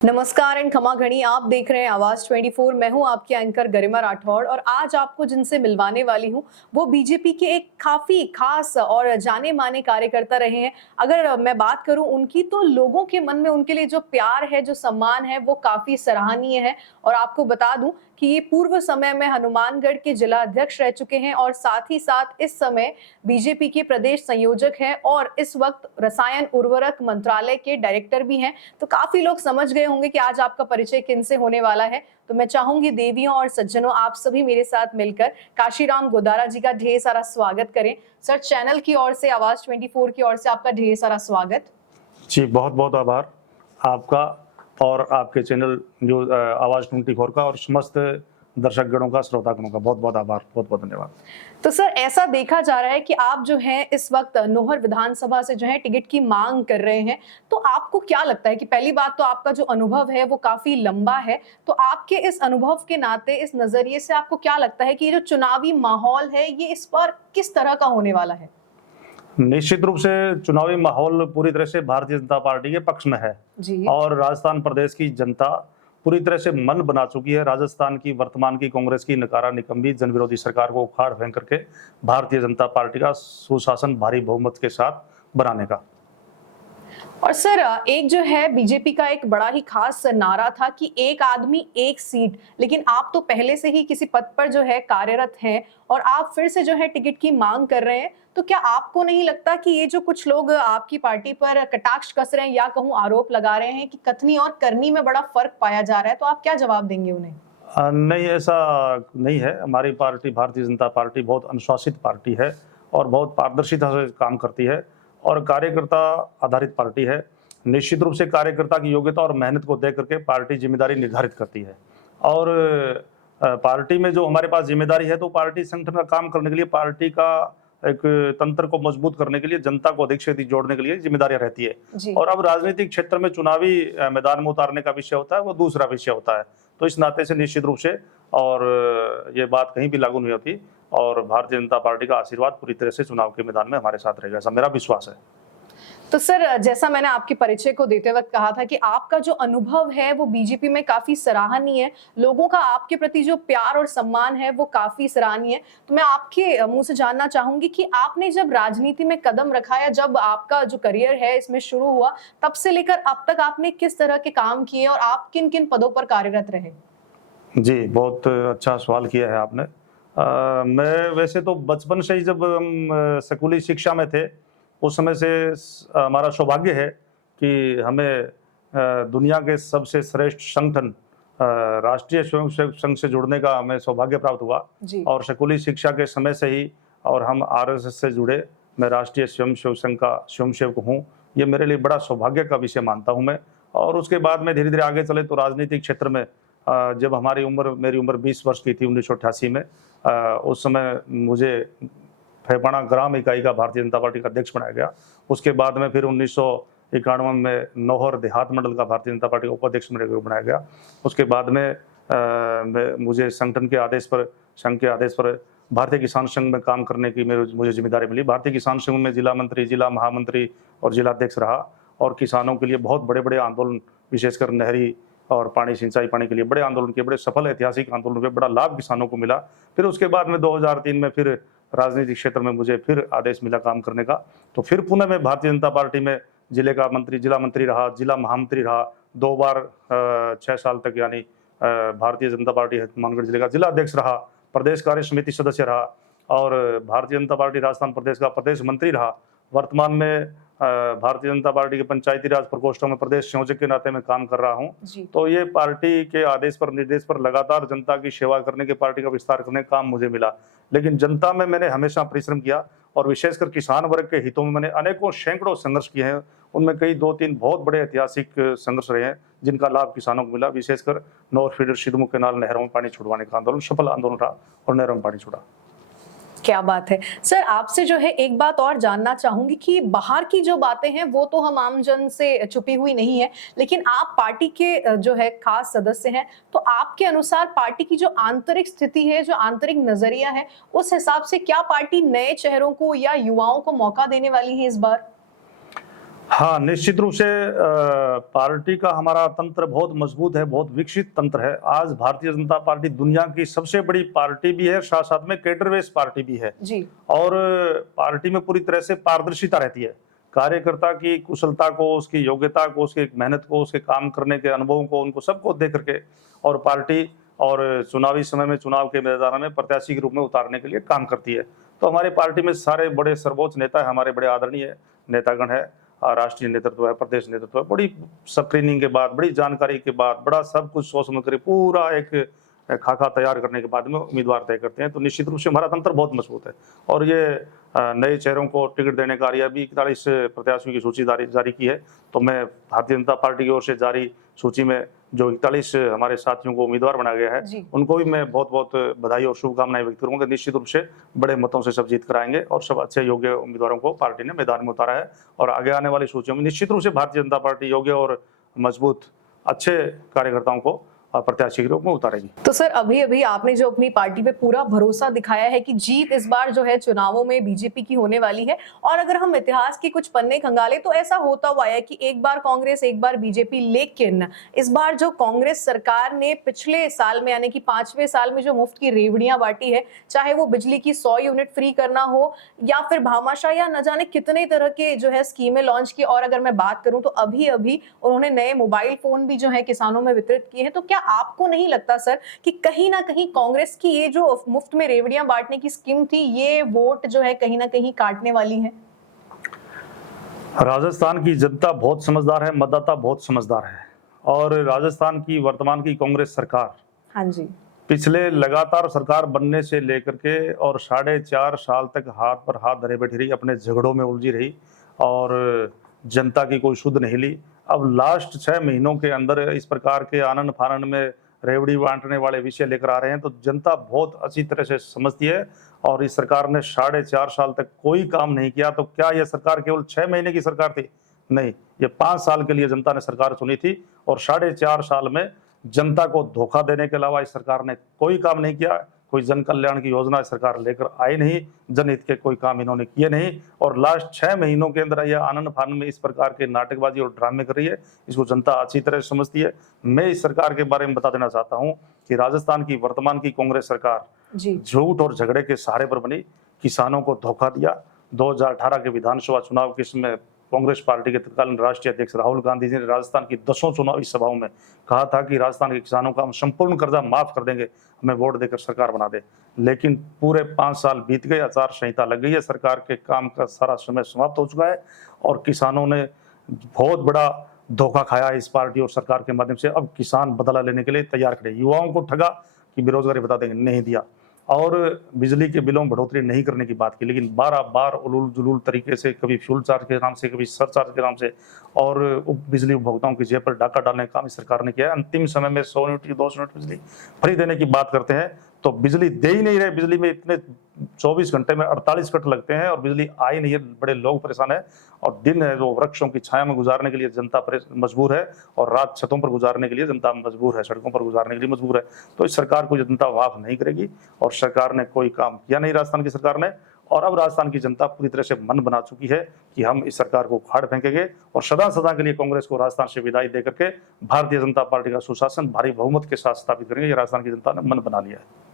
नमस्कार एंड खमा घड़ी, आप देख रहे हैं आवाज 24। मैं हूं आपकी एंकर गरिमा राठौड़ और आज आपको जिनसे मिलवाने वाली हूं वो बीजेपी के एक काफी खास और जाने माने कार्यकर्ता रहे हैं। अगर मैं बात करूं उनकी तो लोगों के मन में उनके लिए जो प्यार है, जो सम्मान है, वो काफी सराहनीय है। और आपको बता दूं कि ये पूर्व समय में हनुमानगढ़ के जिला अध्यक्ष रह चुके हैं और साथ ही साथ इस समय बीजेपी के प्रदेश संयोजक हैं और इस वक्त रसायन उर्वरक मंत्रालय के डायरेक्टर भी हैं। तो काफी लोग समझ गए होंगे कि आज आपका परिचय किनसे होने वाला है। तो मैं चाहूंगी देवियों और सज्जनों, आप सभी मेरे साथ मिलकर काशीराम गोदारा जी का ढेर सारा स्वागत करें। सर, चैनल की ओर से, आवाज 24 की ओर से आपका ढेर सारा स्वागत। जी, बहुत बहुत आभार आपका और आपके चैनल जो आवाज 24 का और समस्त दर्शकगणों का, श्रोतागणों का बहुत बहुत आभार, बहुत बहुत धन्यवाद। तो सर, ऐसा देखा जा रहा है कि आप जो हैं इस वक्त नौहर विधानसभा से जो है टिकट की मांग कर रहे हैं। तो आपको क्या लगता है कि पहली बात तो आपका जो अनुभव है वो काफी लंबा है, तो आपके इस अनुभव के नाते, इस नजरिए से आपको क्या लगता है कि ये जो चुनावी माहौल है ये इस बार किस तरह का होने वाला है? निश्चित रूप से चुनावी माहौल पूरी तरह से भारतीय जनता पार्टी के पक्ष में है जी। और राजस्थान प्रदेश की जनता पूरी तरह से मन बना चुकी है राजस्थान की वर्तमान की कांग्रेस की नकारा निकम्मी जन विरोधी सरकार को उखाड़ फेंक करके भारतीय जनता पार्टी का सुशासन भारी बहुमत के साथ बनाने का। और सर, एक जो है बीजेपी का एक बड़ा ही खास नारा था कि एक आदमी एक सीट, लेकिन आप तो पहले से ही किसी पद पर जो है कार्यरत हैं और आप फिर से जो है टिकट की मांग कर रहे हैं। तो क्या आपको नहीं लगता कि ये जो कुछ लोग आपकी पार्टी पर कटाक्ष कस रहे हैं या कहूं आरोप लगा रहे हैं कि कथनी और करनी में बड़ा फर्क पाया जा रहा है, तो आप क्या जवाब देंगे उन्हें? नहीं, ऐसा नहीं है। हमारी पार्टी भारतीय जनता पार्टी बहुत अनुशासित पार्टी है और बहुत पारदर्शिता से काम करती है और कार्यकर्ता आधारित पार्टी है। निश्चित रूप से कार्यकर्ता की योग्यता और मेहनत को देख करके पार्टी जिम्मेदारी निर्धारित करती है और पार्टी में जो हमारे पास जिम्मेदारी है तो पार्टी संगठन का काम करने के लिए, पार्टी का एक तंत्र को मजबूत करने के लिए, जनता को अधिक से अधिक जोड़ने के लिए जिम्मेदारियां रहती है। और अब राजनीतिक क्षेत्र में चुनावी मैदान में उतारने का विषय होता है, वो दूसरा विषय होता है। तो इस नाते से निश्चित रूप से और ये बात कहीं भी लागू नहीं होती और भारतीय जनता पार्टी का आशीर्वाद पूरी तरह से चुनाव के मैदान में हमारे साथ रहेगा, ऐसा मेरा विश्वास है। तो सर, जैसा मैंने आपके परिचय को देते वक्त कहा था कि आपका जो अनुभव है वो बीजेपी में काफी सराहनीय है, लोगों का आपके प्रति जो प्यार और सम्मान है वो काफी सराहनीय है। तो मैं आपके मुंह से जानना चाहूंगी कि आपने जब राजनीति में कदम रखा या जब आपका जो करियर है इसमें शुरू हुआ, तब से लेकर अब तक आपने किस तरह के काम किए और आप किन किन पदों पर कार्यरत रहे? जी, बहुत अच्छा सवाल किया है आपने। मैं वैसे तो बचपन से ही, जब हम स्कूली शिक्षा में थे उस समय से हमारा सौभाग्य है कि हमें दुनिया के सबसे श्रेष्ठ संगठन राष्ट्रीय स्वयंसेवक संघ से जुड़ने का हमें सौभाग्य प्राप्त हुआ और स्कूली शिक्षा के समय से ही और हम आरएसएस से जुड़े। मैं राष्ट्रीय स्वयंसेवक संघ का स्वयंसेवक हूँ, ये मेरे लिए बड़ा सौभाग्य का विषय मानता हूँ मैं। और उसके बाद में धीरे धीरे आगे चले तो राजनीतिक क्षेत्र में जब मेरी उम्र 20 वर्ष की थी 1988 में, उस समय मुझे फेफाना ग्राम इकाई का भारतीय जनता पार्टी का अध्यक्ष बनाया गया। उसके बाद में फिर 1991 में नौहर देहात मंडल का भारतीय जनता पार्टी का उपाध्यक्ष बनाया गया। उसके बाद में मुझे संगठन के आदेश पर, संघ के आदेश पर भारतीय किसान संघ में काम करने की मुझे जिम्मेदारी मिली। भारतीय किसान संघ में जिला मंत्री, जिला महामंत्री और जिला अध्यक्ष रहा और किसानों के लिए बहुत बड़े बड़े आंदोलन, विशेषकर नहरी और पानी, सिंचाई पानी के लिए बड़े आंदोलन किए, बड़े सफल ऐतिहासिक आंदोलन हुए, बड़ा लाभ किसानों को मिला। फिर उसके बाद में 2003 में फिर राजनीतिक क्षेत्र में मुझे फिर आदेश मिला काम करने का, तो फिर पुनः मैं भारतीय जनता पार्टी में जिला मंत्री रहा, जिला महामंत्री रहा, 2 बार 6 साल तक, यानी भारतीय जनता पार्टी हनुमानगढ़ जिले का जिला अध्यक्ष रहा, प्रदेश कार्य समिति सदस्य रहा और भारतीय जनता पार्टी राजस्थान प्रदेश का प्रदेश मंत्री रहा। वर्तमान में भारतीय जनता पार्टी के पंचायती राज प्रकोष्ठों में प्रदेश संयोजक के नाते में काम कर रहा हूं। तो ये पार्टी के आदेश पर, निर्देश पर लगातार जनता की सेवा करने के, पार्टी का विस्तार करने का काम मुझे मिला। लेकिन जनता में मैंने हमेशा परिश्रम किया और विशेषकर किसान वर्ग के हितों में मैंने अनेकों सैकड़ों संघर्ष किए हैं। उनमें कई 2-3 बहुत बड़े ऐतिहासिक संघर्ष रहे हैं जिनका लाभ किसानों को मिला। विशेषकर नॉर्थ फीडर सिद्धमुख केनाल नहरों में पानी छुड़वाने का आंदोलन सफल आंदोलन रहा और नहरों में पानी छुड़ा। क्या बात है सर, आपसे जो है एक बात और जानना चाहूंगी कि बाहर की जो बातें हैं वो तो हम आम जन से छुपी हुई नहीं है, लेकिन आप पार्टी के जो है खास सदस्य हैं, तो आपके अनुसार पार्टी की जो आंतरिक स्थिति है, जो आंतरिक नजरिया है, उस हिसाब से क्या पार्टी नए चेहरों को या युवाओं को मौका देने वाली है इस बार? हाँ, निश्चित रूप से पार्टी का हमारा तंत्र बहुत मजबूत है, बहुत विकसित तंत्र है। आज भारतीय जनता पार्टी दुनिया की सबसे बड़ी पार्टी भी है, साथ-साथ में कैडर बेस पार्टी भी है। जी। और पार्टी में पूरी तरह से पारदर्शिता रहती है। कार्यकर्ता की कुशलता को, उसकी योग्यता को, उसकी मेहनत को, उसके काम करने के अनुभवों को, उनको सबको देख करके और पार्टी और चुनावी समय में चुनाव के मैदान में प्रत्याशी के रूप में उतारने के लिए काम करती है। तो हमारी पार्टी में सारे बड़े सर्वोच्च नेता है, हमारे बड़े आदरणीय नेतागण है, राष्ट्रीय नेतृत्व है, प्रदेश नेतृत्व है। बड़ी स्क्रीनिंग के बाद, बड़ी जानकारी के बाद, बड़ा सब कुछ सोच समझ कर पूरा एक खाका तैयार करने के बाद में उम्मीदवार तय करते हैं। तो निश्चित रूप से हमारा तंत्र बहुत मजबूत है। और ये नए चेहरों को टिकट देने का कार्य भी 41 प्रत्याशियों की सूची जारी की है। तो मैं भारतीय जनता पार्टी की ओर से जारी सूची में जो 41 हमारे साथियों को उम्मीदवार बनाया गया है, उनको भी मैं बहुत बहुत बधाई और शुभकामनाएं व्यक्त करूंगा। निश्चित रूप से बड़े मतों से सब जीत कराएंगे और सब अच्छे योग्य उम्मीदवारों को पार्टी ने मैदान में उतारा है। और आगे आने वाली सूचियों में निश्चित रूप से भारतीय जनता पार्टी योग्य और मजबूत अच्छे कार्यकर्ताओं को प्रत्याशी के रूप में उतारेगी। तो सर, अभी अभी आपने जो अपनी पार्टी पे पूरा भरोसा दिखाया है कि जीत इस बार जो है चुनावों में बीजेपी की होने वाली है, और अगर हम इतिहास के कुछ पन्ने खंगाले तो ऐसा होता हुआ है कि एक बार कांग्रेस एक बार बीजेपी, लेकिन इस बार जो कांग्रेस सरकार ने पिछले साल में यानी कि 5वें साल में जो मुफ्त की रेवड़ियां बांटी है, चाहे वो बिजली की 100 यूनिट फ्री करना हो या फिर भामाशाह या न जाने कितने तरह के जो है स्कीमें लॉन्च की, और अगर मैं बात करूं तो अभी अभी उन्होंने नए मोबाइल फोन भी जो है किसानों में वितरित किए हैं, तो क्या आपको नहीं लगता सर कि कहीं ना कहीं कांग्रेस की ये जो मुफ्त में रेवड़ियां बांटने की स्कीम थी, ये वोट जो है कहीं ना कहीं काटने वाली है? राजस्थान की जनता बहुत समझदार है, मतदाता बहुत समझदार है। और राजस्थान की वर्तमान की कांग्रेस सरकार, हाँ जी, पिछले लगातार सरकार बनने से लेकर के और 4.5 साल तक हाथ पर हाथ धरे बैठी रही, अपने झगड़ों में उलझी रही और जनता की कोई सुध नहीं ली। अब लास्ट 6 महीनों के अंदर इस प्रकार के आनन फानन में रेवड़ी बांटने वाले विषय लेकर आ रहे हैं, तो जनता बहुत अच्छी तरह से समझती है। और इस सरकार ने 4.5 साल तक कोई काम नहीं किया। तो क्या यह सरकार केवल 6 महीने की सरकार थी? नहीं, ये 5 साल के लिए जनता ने सरकार चुनी थी और 4.5 साल में जनता को धोखा देने के अलावा इस सरकार ने कोई काम नहीं किया। कोई जन कल्याण की योजना सरकार लेकर आई नहीं, जनहित के कोई काम इन्होंने किए नहीं। और लास्ट 6 महीनों के अंदर यह आनंद फानन में इस प्रकार के नाटकबाजी और ड्रामे कर रही है, इसको जनता अच्छी तरह समझती है। मैं इस सरकार के बारे में बता देना चाहता हूं कि राजस्थान की वर्तमान की कांग्रेस सरकार झूठ और झगड़े के सहारे पर बनी, किसानों को धोखा दिया। 2018 के विधानसभा चुनाव के समय कांग्रेस पार्टी के तत्कालीन राष्ट्रीय अध्यक्ष राहुल गांधी जी ने राजस्थान की 10 चुनावी सभाओं में कहा था कि राजस्थान के किसानों का हम संपूर्ण कर्जा माफ कर देंगे, हमें वोट देकर सरकार बना दे। लेकिन पूरे 5 साल बीत गए, आचार संहिता लग गई है, सरकार के काम का सारा समय समाप्त हो चुका है और किसानों ने बहुत बड़ा धोखा खाया इस पार्टी और सरकार के माध्यम से। अब किसान बदला लेने के लिए तैयार खड़े। युवाओं को ठगा कि बेरोजगारी बता देंगे, नहीं दिया। और बिजली के बिलों में बढ़ोतरी नहीं करने की बात की, लेकिन बार उलूल जुलूल तरीके से, कभी फ्यूल चार्ज के नाम से, कभी सरचार्ज के नाम से और बिजली उपभोक्ताओं की जेब पर डाका डालने का काम इस सरकार ने किया है। अंतिम समय में 100 यूनिट की 200 यूनिट बिजली फ्री देने की बात करते हैं तो बिजली दे ही नहीं रहे। बिजली में इतने 24 घंटे में 48 कट लगते हैं और बिजली आई नहीं है, बड़े लोग परेशान है। और दिन है जो वृक्षों की छाया में गुजारने के लिए जनता मजबूर है और रात छतों पर गुजारने के लिए जनता मजबूर है, सड़कों पर गुजारने के लिए मजबूर है। तो इस सरकार को जनता माफ नहीं करेगी और सरकार ने कोई काम किया नहीं राजस्थान की सरकार ने। और अब राजस्थान की जनता पूरी तरह से मन बना चुकी है कि हम इस सरकार को उखाड़ फेंकेंगे और सदा सदा के लिए कांग्रेस को राजस्थान से विदाई दे करके भारतीय जनता पार्टी का सुशासन भारी बहुमत के साथ स्थापित करेंगे। ये राजस्थान की जनता ने मन बना लिया है।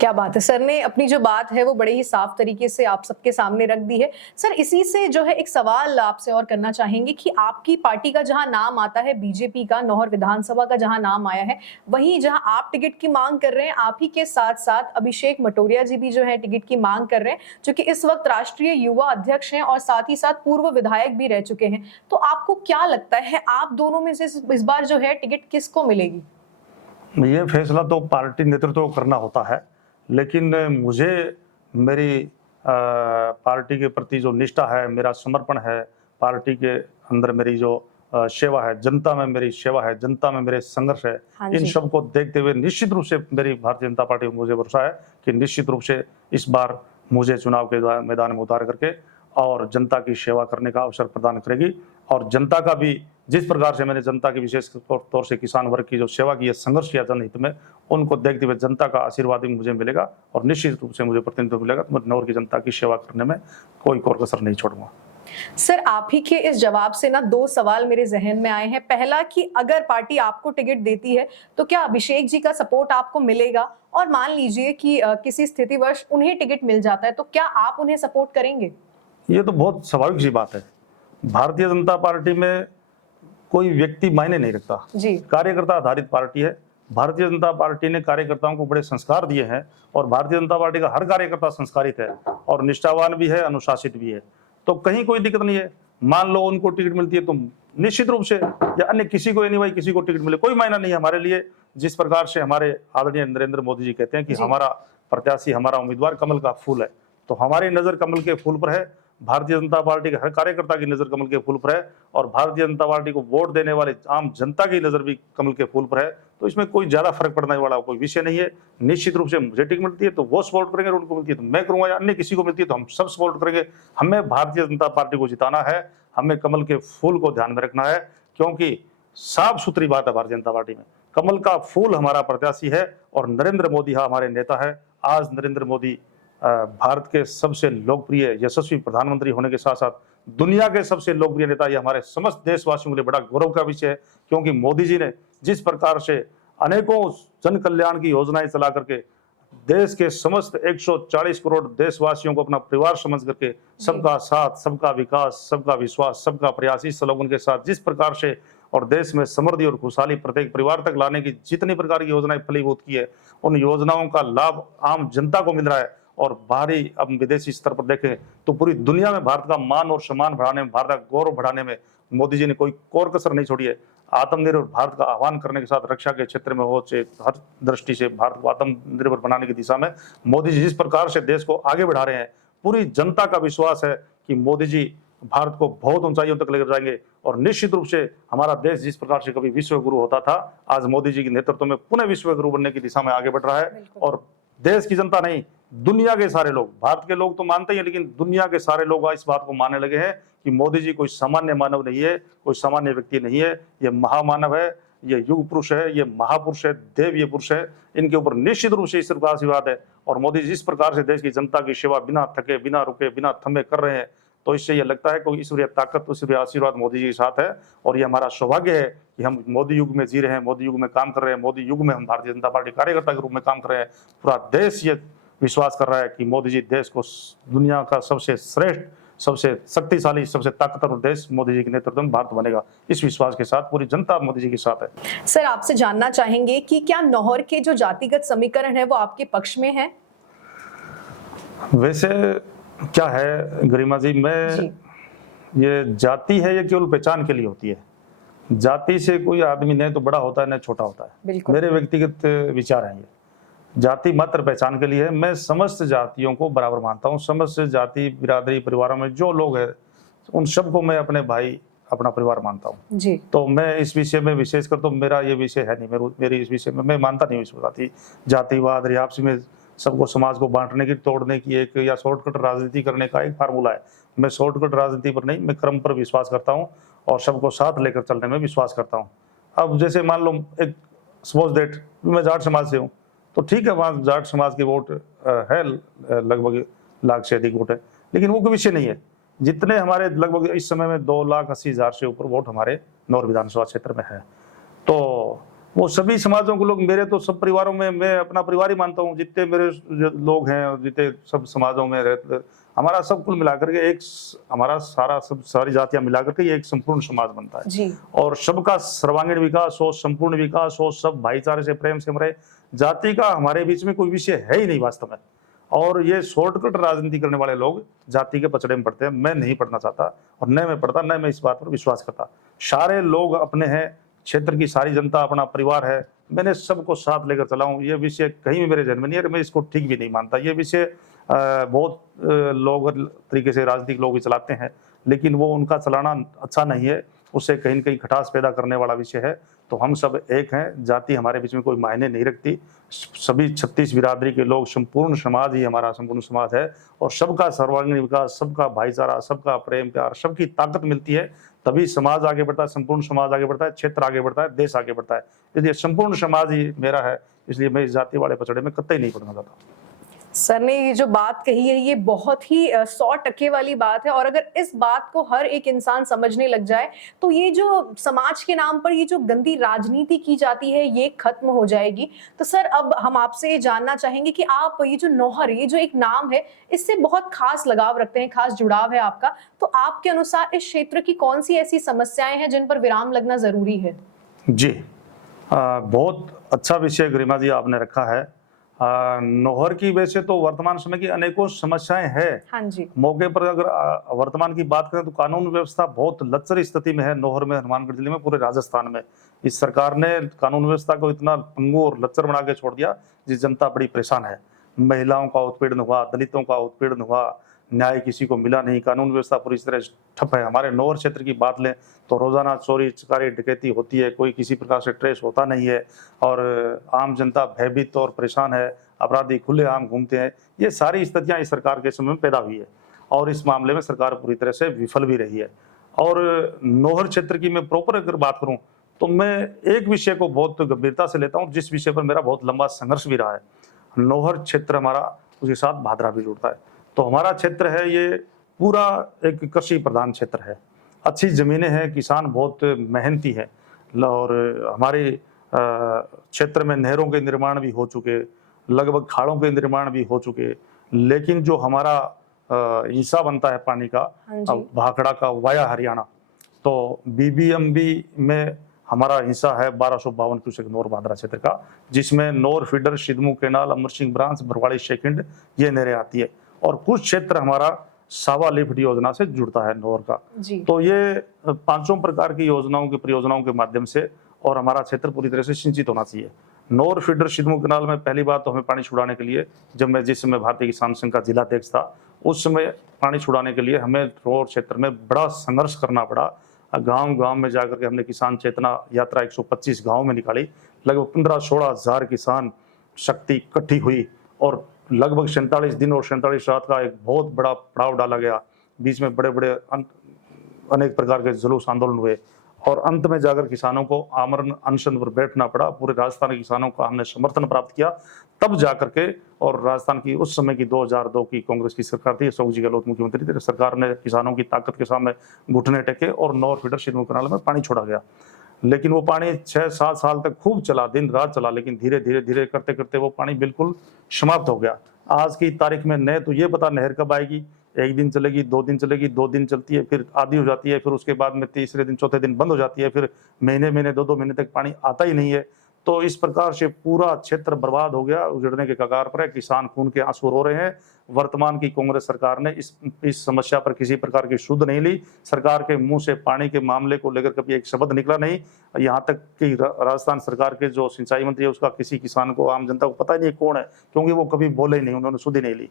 क्या बात है, सर ने अपनी जो बात है वो बड़े ही साफ तरीके से आप सबके सामने रख दी है। सर, इसी से जो है एक सवाल आपसे और करना चाहेंगे कि आपकी पार्टी का जहां नाम आता है बीजेपी का, नौहर विधानसभा का जहां नाम आया है, वहीं जहां आप टिकट की मांग कर रहे हैं, आप ही के साथ साथ अभिषेक मटोरिया जी भी जो है टिकट की मांग कर रहे हैं, जो कि इस वक्त राष्ट्रीय युवा अध्यक्ष हैं और साथ ही साथ पूर्व विधायक भी रह चुके हैं। तो आपको क्या लगता है, आप दोनों में से इस बार जो है टिकट किसको मिलेगी? ये फैसला तो पार्टी नेतृत्व को करना होता है, लेकिन मुझे मेरी पार्टी के प्रति जो निष्ठा है, मेरा समर्पण है, पार्टी के अंदर मेरी जो सेवा है, जनता में मेरी सेवा है, जनता में मेरे संघर्ष है, इन सब को देखते हुए निश्चित रूप से मेरी भारतीय जनता पार्टी को मुझे भरोसा है कि निश्चित रूप से इस बार मुझे चुनाव के मैदान में उतार करके और जनता की सेवा करने का अवसर प्रदान करेगी। और जनता का भी जिस प्रकार से मैंने जनता की विशेष तौर से किसान वर्ग की जो सेवा की है, संघर्ष किया जनहित में, उनको देखते हुए जनता का आशीर्वाद भी मुझे मिलेगा और निश्चित रूप से मुझे प्रतिनिधित्व मिलेगा। तो मैं नौर की जनता की सेवा करने में कोई कोर कसर नहीं छोड़ूंगा। सर, आप ही के इस जवाब से ना 2 सवाल मेरे ज़हन में आए हैं। पहला कि अगर पार्टी आपको टिकट देती है, तो क्या अभिषेक जी का सपोर्ट आपको मिलेगा? और मान लीजिए कि किसी स्थितिवश उन्हें टिकट मिल जाता है, तो क्या आप उन्हें सपोर्ट करेंगे? ये तो बहुत स्वाभाविक सी बात है। भारतीय जनता पार्टी में कोई व्यक्ति मायने नहीं रखता, जी। कार्यकर्ता आधारित पार्टी है। भारतीय जनता पार्टी ने कार्यकर्ताओं को बड़े संस्कार दिए हैं और भारतीय जनता पार्टी का हर कार्यकर्ता संस्कारित है और निष्ठावान भी है, अनुशासित भी है। तो कहीं कोई दिक्कत नहीं है। मान लो उनको टिकट मिलती है तो निश्चित रूप से, या अन्य किसी को, नहीं भाई किसी को टिकट मिले, कोई मायना नहीं है हमारे लिए। जिस प्रकार से हमारे आदरणीय नरेंद्र मोदी जी कहते हैं कि जी। हमारा प्रत्याशी, हमारा उम्मीदवार कमल का फूल है, तो हमारी नजर कमल के फूल पर है। भारतीय जनता पार्टी के हर कार्यकर्ता की नजर कमल के फूल पर है और भारतीय जनता पार्टी को वोट देने वाले आम जनता की नजर भी कमल के फूल पर है। तो इसमें कोई ज्यादा फर्क पड़ने वाला कोई विषय नहीं है। निश्चित रूप से मुझे टिकट मिलती है तो वो सपोर्ट करेंगे, उनको मिलती है तो मैं करूंगा, या अन्य किसी को मिलती है तो हम सब सपोर्ट करेंगे। हमें भारतीय जनता पार्टी को जिताना है, हमें कमल के फूल को ध्यान में रखना है, क्योंकि साफ सुथरी बात है भारतीय जनता पार्टी में कमल का फूल हमारा प्रत्याशी है और नरेंद्र मोदी हमारे नेता है। आज नरेंद्र मोदी भारत के सबसे लोकप्रिय यशस्वी प्रधानमंत्री होने के साथ साथ दुनिया के सबसे लोकप्रिय नेता, ये हमारे समस्त देशवासियों के लिए बड़ा गौरव का विषय है, क्योंकि मोदी जी ने जिस प्रकार से अनेकों जन कल्याण की योजनाएं चला करके देश के समस्त 140 करोड़ देशवासियों को अपना परिवार समझ करके सबका साथ, सबका विकास, सबका विश्वास, सबका प्रयास, इस स्लोगन के साथ जिस प्रकार से और देश में समृद्धि और खुशहाली प्रत्येक परिवार तक लाने की जितनी प्रकार की योजनाएं फलीभूत की है, उन योजनाओं का लाभ आम जनता को मिल रहा है। और बाहरी, अब विदेशी स्तर पर देखें तो पूरी दुनिया में भारत का मान और सम्मान बढ़ाने में, भारत का गौरव बढ़ाने में मोदी जी ने कोई कोर कसर नहीं छोड़ी है। आत्मनिर्भर भारत का आह्वान करने के साथ रक्षा के क्षेत्र में हो, चाहे हर दृष्टि से भारत को आत्मनिर्भर बनाने की दिशा में मोदी जी जिस प्रकार से देश को आगे बढ़ा रहे हैं, पूरी जनता का विश्वास है कि मोदी जी भारत को बहुत ऊंचाइयों तक लेकर जाएंगे। और निश्चित रूप से हमारा देश जिस प्रकार से कभी विश्व गुरु होता था, आज मोदी जी के नेतृत्व में पुनः विश्व गुरु बनने की दिशा में आगे बढ़ रहा है। और देश की जनता नहीं, दुनिया के सारे लोग, भारत के लोग तो मानते ही हैं, लेकिन दुनिया के सारे लोग इस बात को मानने लगे हैं कि मोदी जी कोई सामान्य मानव नहीं है, कोई सामान्य व्यक्ति नहीं है, ये महामानव है, ये युग पुरुष है, ये महापुरुष है, देवीय पुरुष है। इनके ऊपर निश्चित रूप से ईश्वर का आशीर्वाद है। और मोदी जी इस प्रकार से देश की जनता की सेवा बिना थके, बिना रुके, बिना थमे कर रहे हैं, तो इससे ये लगता है कोई ईश्वरीय ताकत, ईश्वरीय आशीर्वाद मोदी जी के साथ है। और ये हमारा सौभाग्य है कि हम मोदी युग में जी रहे हैं, मोदी युग में काम कर रहे हैं, मोदी युग में हम भारतीय जनता पार्टी कार्यकर्ता के रूप में काम कर रहे हैं। पूरा देश ये विश्वास कर रहा है कि मोदी जी देश को दुनिया का सबसे श्रेष्ठ, सबसे शक्तिशाली, सबसे ताकतवर देश मोदी जी के नेतृत्व में भारत बनेगा। इस विश्वास के साथ पूरी जनता मोदी जी के साथ है। सर, आपसे जानना चाहेंगे कि क्या नौहर के जो जातिगत समीकरण है वो आपके पक्ष में है? वैसे क्या है गरिमा जी, ये जाति है, ये केवल पहचान के लिए होती है। जाति से कोई आदमी न तो बड़ा होता है न छोटा होता है। मेरे व्यक्तिगत विचार हैं ये। जाति मात्र पहचान के लिए है। मैं समस्त जातियों को बराबर मानता हूँ। समस्त जाति, बिरादरी, परिवारों में जो लोग हैं उन सबको मैं अपने भाई, अपना परिवार मानता हूँ जी। तो मैं इस विषय में विशेषकर, तो मेरा ये विषय है नहीं, मेरी इस विषय में मैं मानता नहीं हूँ जातिवाद या आपसी में सबको, समाज को बांटने की, तोड़ने की एक या शॉर्टकट राजनीति करने का एक फार्मूला है। मैं शॉर्टकट राजनीति पर नहीं, मैं क्रम पर विश्वास करता हूँ और सबको साथ लेकर चलने में विश्वास करता हूँ। अब जैसे मान लो एक सपोज दैट मैं जाट समाज से हूँ, तो ठीक है, वहाँ जाट समाज की वोट है, लगभग लाख से अधिक वोट है, लेकिन वो कोई विषय नहीं है। जितने हमारे लगभग इस समय में 2,80,000 से ऊपर वोट हमारे नौर विधानसभा क्षेत्र में है, तो वो सभी समाजों के लोग, मेरे तो सब परिवारों में मैं अपना परिवार ही मानता हूँ। जितने मेरे लोग हैं, जितने सब समाजों में रहते, हमारा सब कुल मिलाकर के एक, हमारा सारी जातियां मिलाकर के ये एक संपूर्ण समाज बनता है जी। और सबका सर्वांगीण विकास हो, संपूर्ण विकास हो, सब भाईचारे से, प्रेम से रहे। जाति का हमारे बीच में कोई विषय है ही नहीं वास्तव में। और ये शॉर्टकट राजनीति करने वाले लोग जाति के पचड़े में पड़ते हैं। मैं नहीं पढ़ना चाहता और न मैं पढ़ता, न मैं इस बात पर विश्वास करता। सारे लोग अपने हैं, क्षेत्र की सारी जनता अपना परिवार है, मैंने सबको साथ लेकर चला हूँ। ये विषय कहीं भी मेरे जन्म में नहीं है, मैं इसको ठीक भी नहीं मानता। ये विषय बहुत लोग तरीके से राजनीतिक लोग भी चलाते हैं, लेकिन वो उनका चलाना अच्छा नहीं है, उससे कहीं न कहीं खटास पैदा करने वाला विषय है। तो हम सब एक हैं, जाति हमारे बीच में कोई मायने नहीं रखती। सभी 36 बिरादरी के लोग, संपूर्ण समाज ही हमारा संपूर्ण समाज है और सबका सर्वांगीण विकास, सबका भाईचारा, सबका प्रेम प्यार, सबकी ताकत मिलती है, तभी समाज आगे बढ़ता है, संपूर्ण समाज आगे बढ़ता है, क्षेत्र आगे बढ़ता है, देश आगे बढ़ता है। इसलिए संपूर्ण समाज ही मेरा है, इसलिए मैं इस जाति वाले पचड़े में कतई नहीं पड़ना चाहता। सर ने ये जो बात कही है ये बहुत ही 100% वाली बात है और अगर इस बात को हर एक इंसान समझने लग जाए तो ये जो समाज के नाम पर ये जो गंदी राजनीति की जाती है ये खत्म हो जाएगी। तो सर अब हम आपसे ये जानना चाहेंगे कि आप ये जो नौहर ये जो एक नाम है इससे बहुत खास लगाव रखते हैं, खास जुड़ाव है आपका। तो आपके अनुसार इस क्षेत्र की कौन सी ऐसी समस्याएं हैं जिन पर विराम लगना जरूरी है? जी, बहुत अच्छा विषय गरिमा जी आपने रखा है। नौहर की वैसे तो वर्तमान समय की अनेकों समस्याएं हैं। हाँ जी। मौके पर अगर वर्तमान की बात करें तो कानून व्यवस्था बहुत लचर स्थिति में है नौहर में, हनुमानगढ़ जिले में, पूरे राजस्थान में। इस सरकार ने कानून व्यवस्था को इतना पंगु और लचर बना के छोड़ दिया जिस जनता बड़ी परेशान है। महिलाओं का उत्पीड़न हुआ, दलितों का उत्पीड़न हुआ, न्याय किसी को मिला नहीं, कानून व्यवस्था पूरी तरह ठप है। हमारे नौहर क्षेत्र की बात लें तो रोजाना चोरी चकारी डकैती होती है, कोई किसी प्रकार से ट्रेस होता नहीं है और आम जनता भयभीत और परेशान है, अपराधी खुलेआम घूमते हैं। ये सारी स्थितियां इस सरकार के समय में पैदा हुई है और इस मामले में सरकार पूरी तरह से विफल भी रही है। और नौहर क्षेत्र की मैं प्रॉपर अगर बात करूं तो मैं एक विषय को बहुत गंभीरता से लेता हूं जिस विषय पर मेरा बहुत लंबा संघर्ष भी रहा है। नौहर क्षेत्र हमारा, उसके साथ भादरा भी जुड़ता है। तो हमारा क्षेत्र है ये पूरा एक कृषि प्रधान क्षेत्र है, अच्छी जमीनें हैं, किसान बहुत मेहनती है और हमारे क्षेत्र में नहरों के निर्माण भी हो चुके, लगभग खाड़ों के निर्माण भी हो चुके, लेकिन जो हमारा हिस्सा बनता है पानी का भाखड़ा का वाया हरियाणा, तो बीबीएमबी में हमारा हिस्सा है 1252 क्यूसेक नौर भादरा क्षेत्र का, जिसमें नौर feeder, सिद्धमू canal, Amar Singh branch, Barwadi second ये नहरें आती है और कुछ क्षेत्र हमारा सावा लिफ्ट योजना से जुड़ता है नौर का। तो ये पांचों प्रकार की योजनाओं की परियोजनाओं के माध्यम से और हमारा क्षेत्र पूरी तरह से सिंचित होना चाहिए। नौर फीडर सिद्धमू कैनाल में पहली बात तो हमें पानी छुड़ाने के लिए, जिस समय भारतीय किसान संघ का जिलाध्यक्ष था उस समय पानी छुड़ाने के लिए हमें नौर क्षेत्र में बड़ा संघर्ष करना पड़ा। गांव गांव में जाकर के हमने किसान चेतना यात्रा 125 गांव में निकाली, लगभग 15-16 हजार किसान शक्ति इकट्ठी हुई और लगभग 47 दिन और 47 रात का एक बहुत बड़ा पड़ाव डाला गया। बीच में बड़े बड़े अनेक प्रकार के जुलूस आंदोलन हुए और अंत में जाकर किसानों को आमरण अनशन पर बैठना पड़ा। पूरे राजस्थान के किसानों का हमने समर्थन प्राप्त किया तब जाकर के, और राजस्थान की उस समय की 2002 की कांग्रेस की सरकार थी, अशोक जी गहलोत मुख्यमंत्री थे, सरकार ने किसानों की ताकत के सामने घुटने टेके और नौर फीडर सिद्धमू कैनाल में पानी छोड़ा गया। लेकिन वो पानी 6-7 साल तक खूब चला, दिन रात चला, लेकिन धीरे धीरे धीरे करते करते वो पानी बिल्कुल समाप्त हो गया। आज की तारीख में न तो ये पता नहर कब आएगी, एक दिन चलेगी, 2 दिन चलेगी, 2 दिन चलती है, फिर आधी हो जाती है, फिर उसके बाद में तीसरे दिन चौथे दिन बंद हो जाती है, फिर महीने महीने 2-2 महीने तक पानी आता ही नहीं है। तो इस प्रकार से पूरा क्षेत्र बर्बाद हो गया, उजड़ने के कगार पर है, किसान खून के आंसू रो रहे हैं। वर्तमान की कांग्रेस सरकार ने इस समस्या पर किसी प्रकार की सुध नहीं ली। सरकार के मुंह से पानी के मामले को लेकर कभी एक शब्द निकला नहीं। यहाँ तक कि राजस्थान सरकार के जो सिंचाई मंत्री है उसका किसी किसान को, आम जनता को पता ही नहीं कौन है, क्योंकि वो कभी बोले ही नहीं, उन्होंने सुध ही नहीं ली।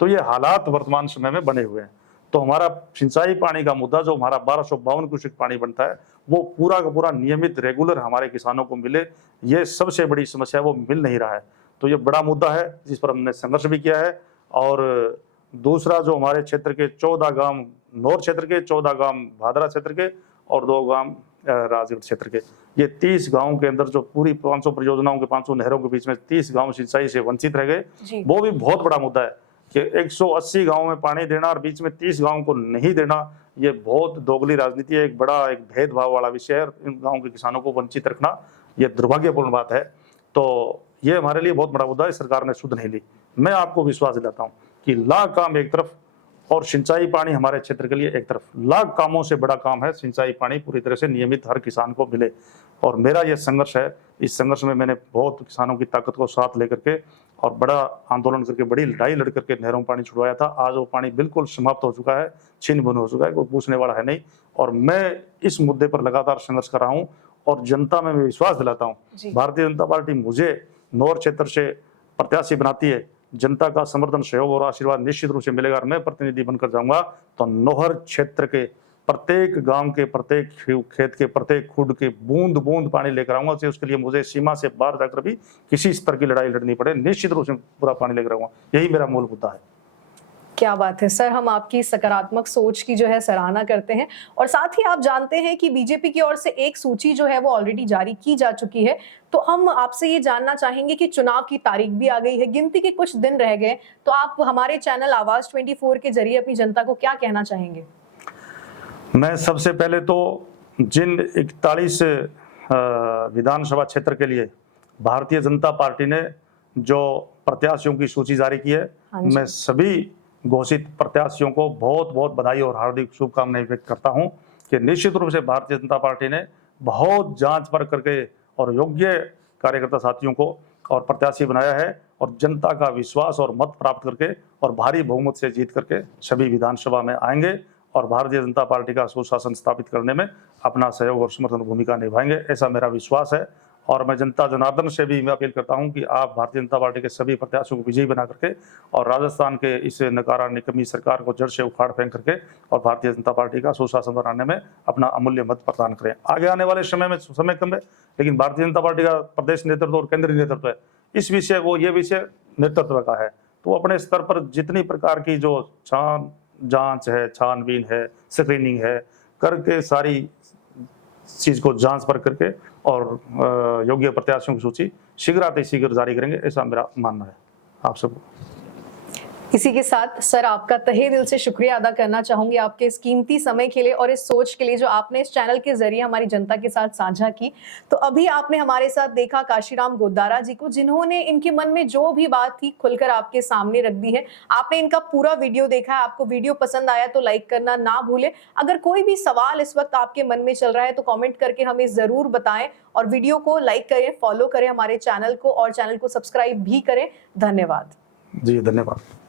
तो ये हालात वर्तमान समय में बने हुए हैं। तो हमारा सिंचाई पानी का मुद्दा, जो हमारा 1252 क्यूसेक पानी बनता है, वो पूरा का पूरा नियमित रेगुलर हमारे किसानों को मिले, ये सबसे बड़ी समस्या है, वो मिल नहीं रहा है। तो ये बड़ा मुद्दा है जिस पर हमने संघर्ष भी किया है। और दूसरा, जो हमारे क्षेत्र के 14 गांव, नौर क्षेत्र के 14 गांव भादरा क्षेत्र के और 2 गांव राजगढ़ क्षेत्र के, ये 30 गांवों के अंदर जो पूरी 500 परियोजनाओं के 500 नहरों के बीच में 30 गांव सिंचाई से वंचित रह गए, वो भी बहुत बड़ा मुद्दा है कि 180 गांव में पानी देना और बीच में 30 गांव को नहीं देना, ये बहुत दोगली राजनीति है, एक भेदभाव वाला विषय है। इन गांव के किसानों को वंचित रखना ये दुर्भाग्यपूर्ण बात है। तो ये हमारे लिए बहुत बड़ा मुद्दा है, सरकार ने सुध नहीं ली। मैं आपको विश्वास दिलाता हूँ कि लाख काम एक तरफ और सिंचाई पानी हमारे क्षेत्र के लिए एक तरफ, लाख कामों से बड़ा काम है सिंचाई पानी पूरी तरह से नियमित हर किसान को मिले। और मेरा यह संघर्ष है, इस संघर्ष में मैंने बहुत किसानों की ताकत को साथ लेकर के और बड़ा आंदोलन करके, बड़ी लड़ाई लड़ करके नहरों में पानी छुड़वाया था। आज वो पानी बिल्कुल समाप्त हो चुका है, छिन्न भिन्न हो चुका है, कोई पूछने वाला है नहीं। और मैं इस मुद्दे पर लगातार संघर्ष कर रहा हूँ और जनता में मैं विश्वास दिलाता हूँ। भारतीय जनता पार्टी मुझे नौर क्षेत्र से प्रत्याशी बनाती है, जनता का समर्थन, सहयोग और आशीर्वाद निश्चित रूप से मिलेगा और मैं प्रतिनिधि बनकर जाऊंगा तो नौहर क्षेत्र के प्रत्येक गांव के, प्रत्येक खेत के, प्रत्येक खुड के बूंद बूंद पानी लेकर आऊंगा। चाहे उसके लिए मुझे सीमा से बाहर जाकर भी किसी स्तर की लड़ाई लड़नी पड़े, निश्चित रूप से पूरा पानी लेकर आऊंगा। यही मेरा मूल मुद्दा है। क्या बात है सर, हम आपकी सकारात्मक सोच की जो है सराहना करते हैं और साथ ही आप जानते हैं कि बीजेपी की ओर से एक सूची जो है वो ऑलरेडी जारी की जा चुकी है। तो हम आपसे ये जानना चाहेंगे कि चुनाव की तारीख भी आ गई है, गिनती के कुछ दिन रह गए, तो आप हमारे चैनल आवाज 24 के जरिए अपनी जनता को क्या कहना चाहेंगे? मैं सबसे पहले तो जिन 41 विधानसभा क्षेत्र के लिए भारतीय जनता पार्टी ने जो प्रत्याशियों की सूची जारी की है, हाँ जी। मैं सभी घोषित प्रत्याशियों को बहुत बहुत बधाई और हार्दिक शुभकामनाएं व्यक्त करता हूं कि निश्चित रूप से भारतीय जनता पार्टी ने बहुत जांच परख करके और योग्य कार्यकर्ता साथियों को और प्रत्याशी बनाया है और जनता का विश्वास और मत प्राप्त करके और भारी बहुमत से जीत करके सभी विधानसभा में आएंगे और भारतीय जनता पार्टी का सुशासन स्थापित करने में अपना सहयोग और समर्थन भूमिका निभाएंगे, ऐसा मेरा विश्वास है। और मैं जनता जनार्दन से भी मैं अपील करता हूं कि आप भारतीय जनता पार्टी के सभी प्रत्याशियों को विजयी बना करके और राजस्थान के इस नकारा निकम्मी सरकार को जड़ से उखाड़ फेंक करके और भारतीय जनता पार्टी का सुशासन बनाने में अपना अमूल्य मत प्रदान करें। आगे आने वाले समय में समय कम है, लेकिन भारतीय जनता पार्टी का प्रदेश नेतृत्व और केंद्रीय नेतृत्व है, इस विषय वो ये विषय नेतृत्व का है, तो अपने स्तर पर जितनी प्रकार की जो जांच है, छानबीन है, स्क्रीनिंग है करके सारी चीज को जांच पर करके और योग्य प्रत्याशियों की सूची शीघ्र जारी करेंगे, ऐसा मेरा मानना है। आप सबको इसी के साथ सर आपका तहे दिल से शुक्रिया अदा करना चाहूंगी आपके इस कीमती समय के लिए और इस सोच के लिए जो आपने इस चैनल के जरिए हमारी जनता के साथ साझा की। तो अभी आपने हमारे साथ देखा काशीराम गोद्दारा जी को, जिन्होंने इनके मन में जो भी बात थी खुलकर आपके सामने रख दी है। आपने इनका पूरा वीडियो देखा है, आपको वीडियो पसंद आया तो लाइक करना ना भूले। अगर कोई भी सवाल इस वक्त आपके मन में चल रहा है तो कॉमेंट करके हमें जरूर बताएं और वीडियो को लाइक करें, फॉलो करें हमारे चैनल को और चैनल को सब्सक्राइब भी करें। धन्यवाद जी, धन्यवाद।